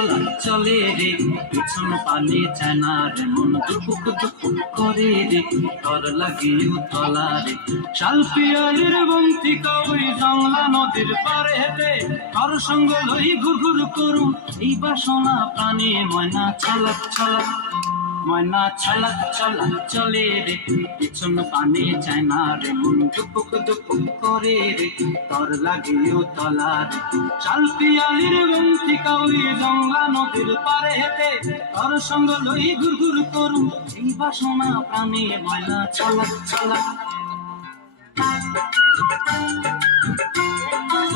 চালাক চলে রে, পিছন পানে চায় না রে, মন দুপুক দুপুক করে রে, তর লাগিও তলা রে। শাল পিয়ালির বন্তিকা ওই জংলা নদীর পারে হেঁটে, কার সঙ্গ লই ঘুর ঘুর করুম এই বাসনা প্রাণে। ময়না চালাক চালাক, ময়না চালাক চালাক চলে রে, পিছন পানে চায় না রে, মন দুপুক দুপুক করে রে, তর লাগিও তলা রে। শাল পিয়ালির বন্তিকা ওই জংলা নদীর পারে হেঁটে, কার সঙ্গ লই ঘুর ঘুর করুম এই বাসনা প্রাণে। ময়না চালাক চালাক।